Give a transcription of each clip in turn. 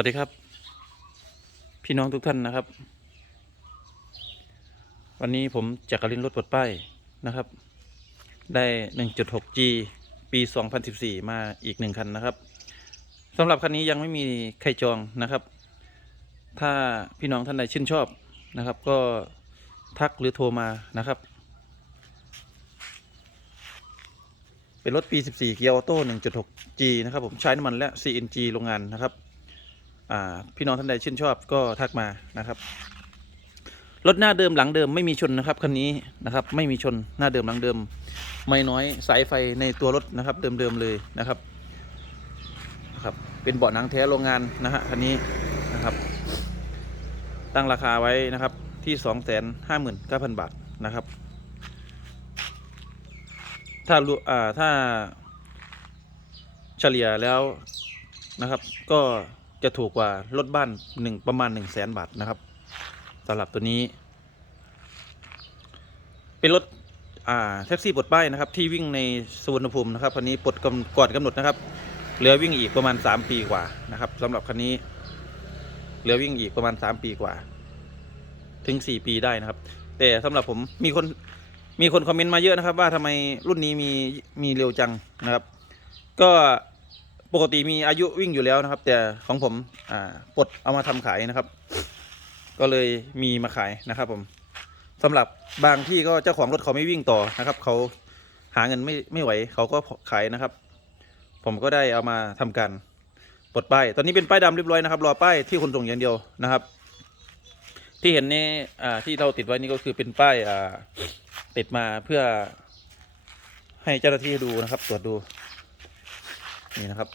วัสดีครับ พี่น้องทุกท่านนะครับ วันนี้ผมจักรินรถปลดป้ายนะครับ ได้ 1.6G ปี 2014 มาอีกหนึ่งคันนะครับสำหรับคันนี้ยังไม่มีใครจองนะครับ ถ้าพี่น้องท่านใดชื่นชอบนะครับ ก็ทักหรือโทรมานะครับ เป็นรถปี 14 เกียร์ออโต้ 1.6G นะครับผมใช้น้ำมันและ CNG โรงงานนะครับ พี่น้องท่านใดชื่นชอบก็ทักมานะครับรถหน้าเดิมหลังเดิมไม่มีชนนะครับคันนี้นะครับไม่มีชนหน้าเดิมหลังเดิม ไม่น้อยสายไฟในตัวรถนะครับ เดิมๆเลยนะครับนะครับ เป็นเบาะหนังแท้โรงงานนะฮะคันนี้นะครับ ตั้งราคาไว้นะครับที่สองแสนห้าหมื่นเก้าพันบาทนะครับ ถ้ารวมอ่าถ้าเฉลี่ยแล้วนะครับก็ จะถูกกว่ารถบ้านหนึ่งประมาณหนึ่งแสนบาทนะครับสำหรับตัวนี้ เป็นรถแท็กซี่ปลดป้ายนะครับ ที่วิ่งในสุวรรณภูมินะครับคันนี้ปลดกำก่อนกำหนดนะครับ เหลือวิ่งอีกประมาณ 3 ปีกว่านะครับสำหรับคันนี้ เหลือวิ่งอีกประมาณ 3 ปีกว่า ถึง 4 ปีได้นะครับ แต่สำหรับผมมีคนมีคนคอมเมนต์มาเยอะนะครับ ว่าทำไมรุ่นนี้มีมีเร็วจังนะครับ ก็ ปกติมีอายุวิ่งอยู่แล้วนะครับ แต่ของผมอ่าปลดเอามาทำขายนะครับ ก็เลยมีมาขายนะครับ ผมสำหรับบางที่ก็เจ้าของรถเขาไม่วิ่งต่อนะครับ เขาหาเงินไม่ไม่ไหว เขาก็ขายนะครับ ผมก็ได้เอามาทำการปลดป้ายตอนนี้เป็นป้ายดำเรียบร้อยนะครับรอป้ายที่คนส่งอย่างเดียวนะครับ ที่เห็นนี่อ่าที่เราติดไว้นี่ก็คือเป็นป้ายอ่าติดมาเพื่อให้เจ้าหน้าที่ดูนะครับ ตรวจดู นี่นะครับ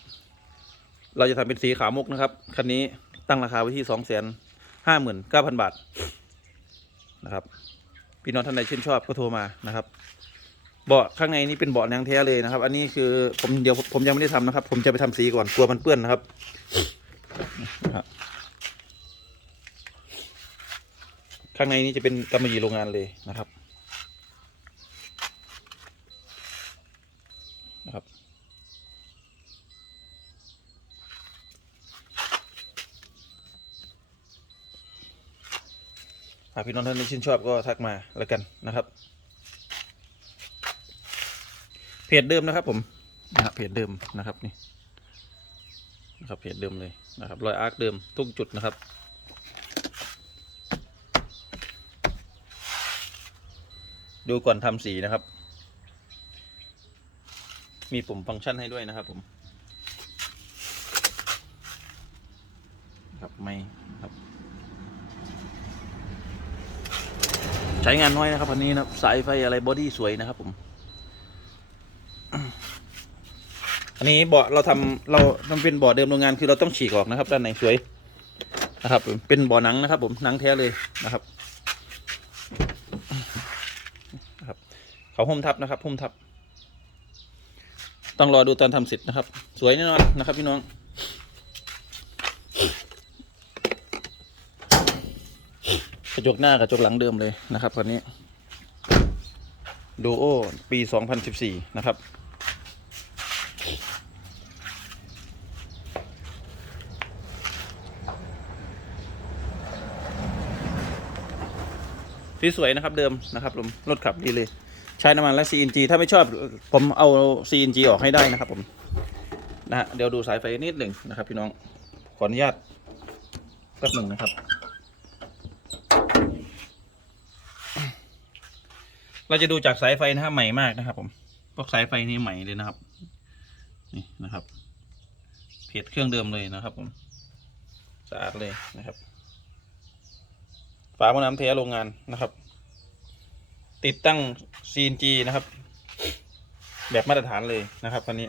เราจะทำเป็นสีขาวมุกนะครับ คันนี้ตั้งราคาไว้ที่สองแสนห้าหมื่นเก้าพันบาทนะครับ พี่น้องท่านใดชื่นชอบก็โทรมานะครับ เบาะข้างในนี่เป็นเบาะนังแท้เลยนะครับ อันนี้คือผมเดี๋ยวผมยังไม่ได้ทำนะครับ ผมจะไปทำสีก่อนกลัวมันเปื้อนนะครับนะครับข้างในนี้จะเป็นกำมะหยี่โรงงานเลยนะครับนะครับ หากพี่น้องท่านที่ชื่นชอบก็ทักมาแล้วกันนะครับ เพจเดิมนะครับ ผมนะครับเพจเดิมนะครับนี่นะครับเพจเดิมเลยนะครับรอยอาร์คเดิมทุกจุดนะครับดูก่อนทำสีนะครับ มีปุ่มฟังก์ชันให้ด้วยนะครับผม ครับไม่ครับ ใช้งานน้อยนะครับคันนี้นะสายไฟอะไรบอดี้สวยนะครับผม อันนี้เบาะเราทำเราทำเป็นเบาะเดิมโรงงานคือเราต้องฉีกออกนะครับ ด้านในสวยนะครับ เป็นเบาะหนังนะครับ ผมหนังแท้เลยนะครับนะครับ เขาหุ้มทับนะครับหุ้มทับ ต้องรอดูตอนทำเสร็จนะครับ สวยแน่นอนนะครับ พี่น้อง กระจกหน้ากระจกหลังเดิมเลยนะครับคันนี้ดูโอปี 2014 นะครับที่สวยนะครับเดิมนะครับผมรถขับดีเลย ใช้น้ำมันและ CNG ถ้าไม่ชอบผมเอา CNG ออกให้ได้นะครับผมนะฮะเดี๋ยวดูสายไฟนิดหนึ่งนะครับพี่น้อง ขออนุญาตแป๊บหนึ่งนะครับ เราจะดูจากสายไฟนะฮะใหม่มากนะครับ ผมพวกสายไฟนี่ใหม่เลยนะครับ นี่นะครับเพจเครื่องเดิมเลยนะครับ ผมสะอาดเลยนะครับ ฝาหม้อน้ำแท้โรงงานนะครับ ติดตั้ง CNG นะครับ แบบมาตรฐานเลยนะครับคันนี้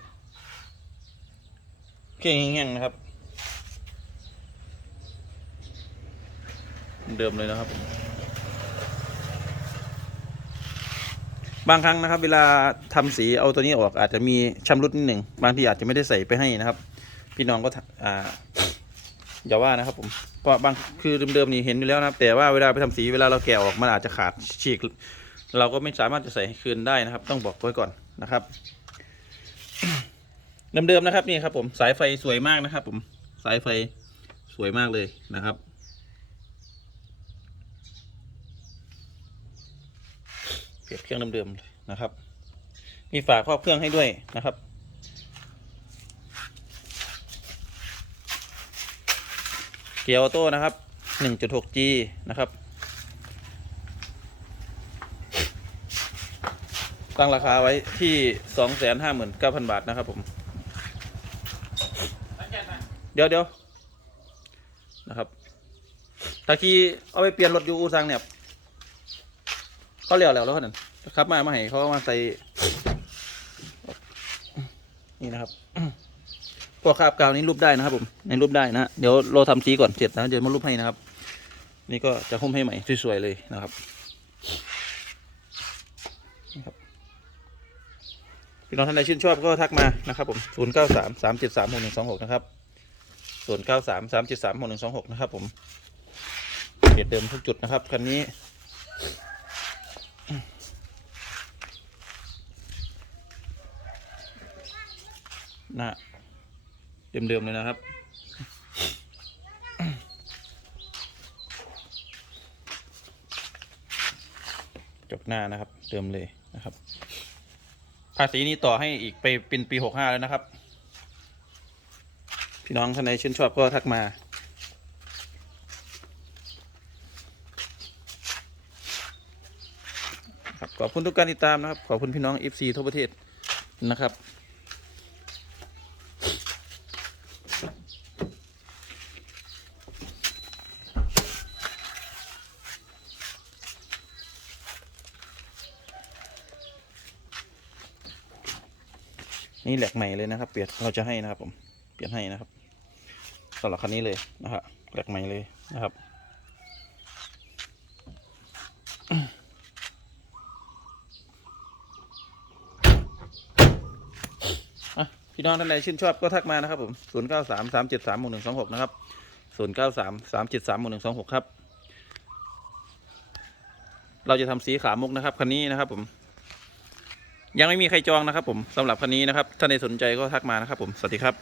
เครื่องแห้งๆนะครับ เดิมเลยนะครับ บางครั้งนะครับ เวลาทำสีเอาตัวนี้ออกอาจจะมีชำรุดนิดหนึ่งบางทีอาจจะไม่ได้ใส่ไปให้นะครับ พี่น้องก็อ่าอย่าว่านะครับ ผมเพราะบางคือเดิมๆนี่เห็นอยู่แล้วนะครับ แต่ว่าเวลาไปทำสีเวลาเราแกะออกมันอาจจะขาดฉีก เราก็ไม่สามารถจะใส่คืนได้นะครับ ต้องบอกไว้ก่อนนะครับเดิมๆนะครับนี่ครับ ผมสายไฟสวยมากนะครับ ผมสายไฟสวยมากเลยนะครับ เปรียบเครื่องเดิมๆเลยนะครับ มีฝาครอบเครื่องให้ด้วยนะครับเกียร์ออโต้นะครับ 1.6G นะครับ ตั้งราคาไว้ที่ 259,000 บาทนะครับผม เดี๋ยวเดี๋ยวนะครับตาคีเอาไปเปลี่ยนรถอยูอูซังเนี่ย เขาเลี้ยวแล้วแล้วนั่นครับมามาให้เขามาใส่นี่นะครับพวกคาบกาวนี้รูปได้นะครับผมในรูปได้นะเดี๋ยวเราทำสีก่อนเสร็จนะเดี๋ยวมารูปให้นะครับ นี่ก็จะหุ้มให้ใหม่สวยๆเลยนะครับนี่ครับพี่น้องท่านใดชื่นชอบก็ทักมานะครับผม0 9 3 3 7 3 6 1 2 6นะครับ0 9 3 3 7 3 6 1 2 6นะครับผมเปลี่ยนเดิมทุกจุดนะครับคันนี้ หน้าเดิมๆเลยนะครับ จบหน้านะครับเดิมเลยนะครับ ภาษีนี้ต่อให้อีกไปเป็นปีหกห้าแล้วนะครับ พี่น้องท่านใดชื่นชอบก็ทักมาขอบคุณทุกการติดตามนะครับ ขอบคุณพี่น้อง FC ทั่วประเทศนะครับ นี่แหลกใหม่เลยนะครับ เปลี่ยนเราจะให้นะครับ ผมเปลี่ยนให้นะครับสำหรับคันนี้เลยนะครับแหลกใหม่เลยนะครับพี่น้องท่านใดชื่นชอบก็ทักมานะครับผม 0 9 3 3 7 3 1 2 6 นะครับ 0 9 3 3 7 3 1 2 6 ครับ เราจะทำสีขามุกนะครับ คันนี้นะครับผม ยังไม่มีใครจองนะครับผมสำหรับคันนี้นะครับ ถ้าในสนใจก็ทักมานะครับผม สวัสดีครับ